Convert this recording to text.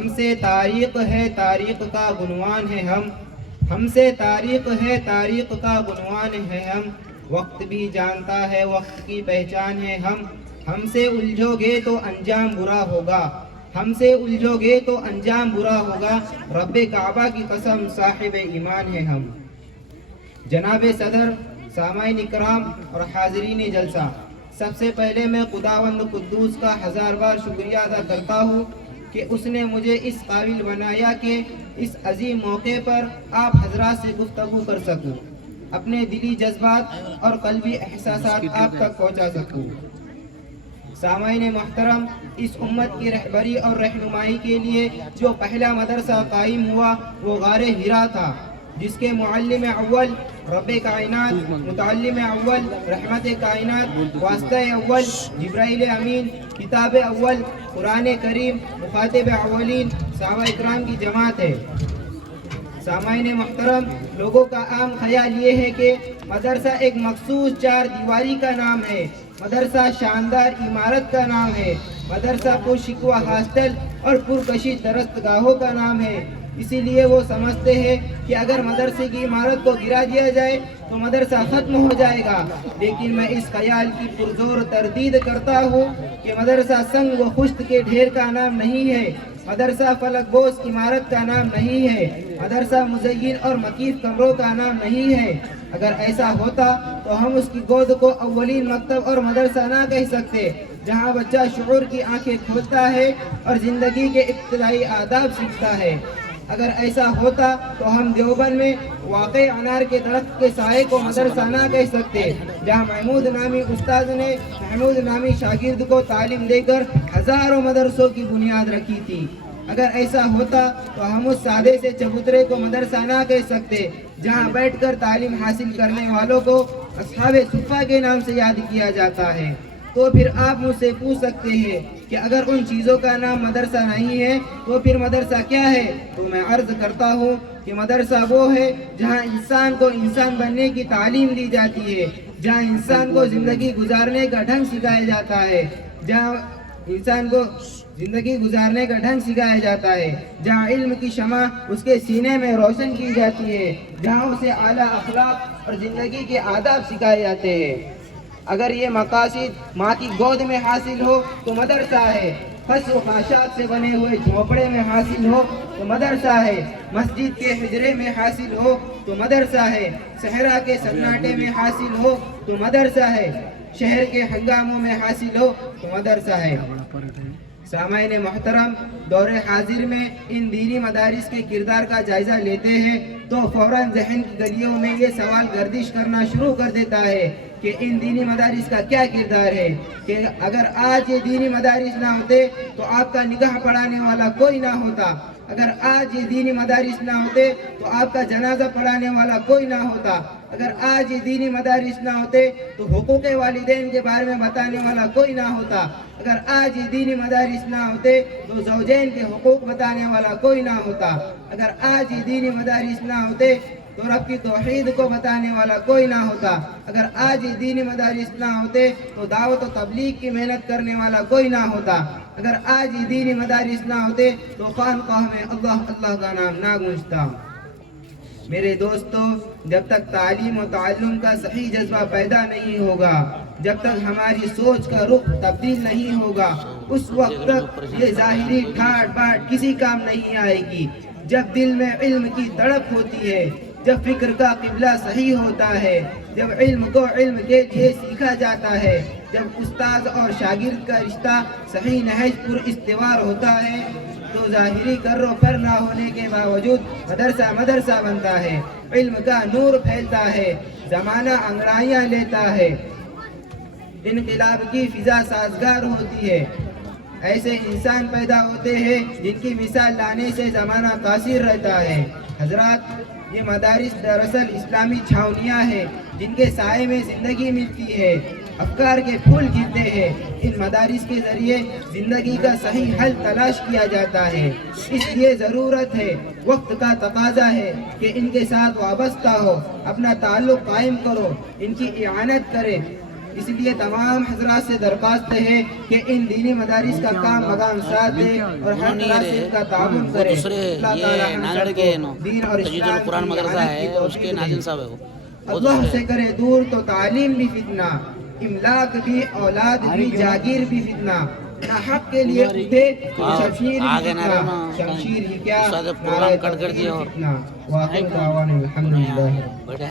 ہم سے تاریخ ہے تاریخ کا عنوان ہے ہم سے تاریخ ہے تاریخ کا عنوان ہے ہم، وقت بھی جانتا ہے وقت کی پہچان ہے ہم سے الجھو گے تو انجام برا ہوگا، ہم سے الجھو گے تو انجام برا ہوگا، رب کعبہ کی قسم صاحب ایمان ہے ہم۔ جناب صدر، سامعین اکرام اور حاضرین جلسہ، سب سے پہلے میں خداوند قدوس کا ہزار بار شکریہ ادا کرتا ہوں کہ اس نے مجھے اس قابل بنایا کہ اس عظیم موقع پر آپ حضرات سے گفتگو کر سکوں، اپنے دلی جذبات اور قلبی احساسات آپ تک پہنچا سکوں۔ سامعین محترم، اس امت کی رہبری اور رہنمائی کے لیے جو پہلا مدرسہ قائم ہوا وہ غار حرا تھا، جس کے معلم اول رب کائنات، متعلم اول رحمت کائنات، واسطہ اول جبرائیل امین، کتاب اول قرآن کریم، مخاطب اولین صحابہ اکرام کی جماعت ہے۔ سامعین محترم، لوگوں کا عام خیال یہ ہے کہ مدرسہ ایک مخصوص چار دیواری کا نام ہے، مدرسہ شاندار عمارت کا نام ہے، مدرسہ پرشکوہ ہاسٹل اور پرکشش درستگاہوں کا نام ہے۔ اسی لیے وہ سمجھتے ہیں کہ اگر مدرسے کی عمارت کو گرا دیا جائے تو مدرسہ ختم ہو جائے گا، لیکن میں اس خیال کی پرزور تردید کرتا ہوں کہ مدرسہ سنگ و خشت کے ڈھیر کا نام نہیں ہے، مدرسہ فلک بوس عمارت کا نام نہیں ہے، مدرسہ مزین اور مکیف کمروں کا نام نہیں ہے۔ اگر ایسا ہوتا تو ہم اس کی گود کو اولین مکتب اور مدرسہ نہ کہہ سکتے، جہاں بچہ شعور کی آنکھیں کھولتا ہے اور زندگی کے ابتدائی آداب سیکھتا ہے۔ اگر ایسا ہوتا تو ہم دیوبند میں واقع انار کے درخت کے سائے کو مدرسہ نہ کہہ سکتے، جہاں محمود نامی استاد نے محمود نامی شاگرد کو تعلیم دے کر ہزاروں مدرسوں کی بنیاد رکھی تھی۔ اگر ایسا ہوتا تو ہم اس سادے سے چبوترے کو مدرسہ نہ کہہ سکتے، جہاں بیٹھ کر تعلیم حاصل کرنے والوں کو اصحاب صفہ کے نام سے یاد کیا جاتا ہے۔ تو پھر آپ مجھ سے پوچھ سکتے ہیں کہ اگر ان چیزوں کا نام مدرسہ نہیں ہے تو پھر مدرسہ کیا ہے؟ تو میں عرض کرتا ہوں کہ مدرسہ وہ ہے جہاں انسان کو انسان بننے کی تعلیم دی جاتی ہے، جہاں انسان کو زندگی گزارنے کا ڈھنگ سکھایا جاتا ہے، جہاں انسان کو زندگی گزارنے کا ڈھنگ سکھایا جاتا ہے، جہاں علم کی شمع اس کے سینے میں روشن کی جاتی ہے، جہاں اسے اعلیٰ اخلاق اور زندگی کے آداب سکھائے جاتے ہیں۔ اگر یہ مقاصد ماں کی گود میں حاصل ہو تو مدرسہ ہے، خس و خاشاک سے بنے ہوئے جھونپڑے میں حاصل ہو تو مدرسہ ہے، مسجد کے حجرے میں حاصل ہو تو مدرسہ ہے، صحرا کے سناٹے میں حاصل ہو تو مدرسہ ہے، شہر کے ہنگاموں میں حاصل ہو تو مدرسہ ہے۔ سامعین محترم، دور حاضر میں ان دینی مدارس کے کردار کا جائزہ لیتے ہیں تو فوراً ذہن کی گلیوں میں یہ سوال گردش کرنا شروع کر دیتا ہے کہ ان دینی مدارس کا کیا کردار ہے، کہ اگر آج یہ دینی مدارس نہ ہوتے تو آپ کا نگاہ پڑھانے والا کوئی نہ ہوتا، اگر آج یہ دینی مدارس نہ ہوتے تو آپ کا جنازہ پڑھانے والا کوئی نہ ہوتا، اگر آج یہ دینی مدارس نہ ہوتے تو حقوق والدین کے بارے میں بتانے والا کوئی نہ ہوتا، اگر آج یہ دینی مدارس نہ ہوتے تو زوجین کے حقوق بتانے والا کوئی نہ ہوتا، اگر آج یہ دینی مدارس نہ ہوتے تو رب کی توحید کو بتانے والا کوئی نہ ہوتا، اگر آج یہ دینی مدارس نہ ہوتے تو دعوت و تبلیغ کی محنت کرنے والا کوئی نہ ہوتا، اگر آج یہ دینی مدارس نہ ہوتے تو خانقاہ میں اللہ اللہ کا نام نہ گونجتا۔ میرے دوستو، جب تک تعلیم و تعلم کا صحیح جذبہ پیدا نہیں ہوگا، جب تک ہماری سوچ کا رخ تبدیل نہیں ہوگا، اس وقت تک یہ ظاہری ٹھاٹ باٹ کسی کام نہیں آئے گی۔ جب دل میں علم کی تڑپ ہوتی ہے، جب فکر کا قبلہ صحیح ہوتا ہے، جب علم کو علم کے لیے سیکھا جاتا ہے، جب استاد اور شاگرد کا رشتہ صحیح نہج پر استوار ہوتا ہے، تو ظاہری کر و فر نہ ہونے کے باوجود مدرسہ مدرسہ بنتا ہے، علم کا نور پھیلتا ہے، زمانہ انگڑائیاں لیتا ہے، انقلاب کی فضا سازگار ہوتی ہے۔ ایسے انسان پیدا ہوتے ہیں جن کی مثال لانے سے زمانہ تاثیر رہتا ہے۔ حضرات، یہ مدارس دراصل اسلامی چھاونیاں ہیں جن کے سائے میں زندگی ملتی ہے، افکار کے پھول کھلتے ہیں۔ ان مدارس کے ذریعے زندگی کا صحیح حل تلاش کیا جاتا ہے، اس لیے ضرورت ہے، وقت کا تقاضا ہے کہ ان کے ساتھ وابستہ ہو، اپنا تعلق قائم کرو، ان کی اعانت کرے۔ اس لیے تمام حضرات سے درخواست ہے کہ ان دینی مدارس کا کام مقام ساتھ دے اور ہر طرح سے ان کا تعاون کرے. اللہ تعالی ہم سب کو دین اور اسلام کی اعانت کی توفیق دے. اللہ سے کرے دور تو تعلیم بھی فتنہ, املاک بھی, اولاد بھی, جاگیر بھی فتنہ. نہ حق کے لیے اٹھے شمشیر ہی فتنہ, شمشیر ہی کیا نعرہ توحید فتنہ. وآخر دعوانا الحمدللہ.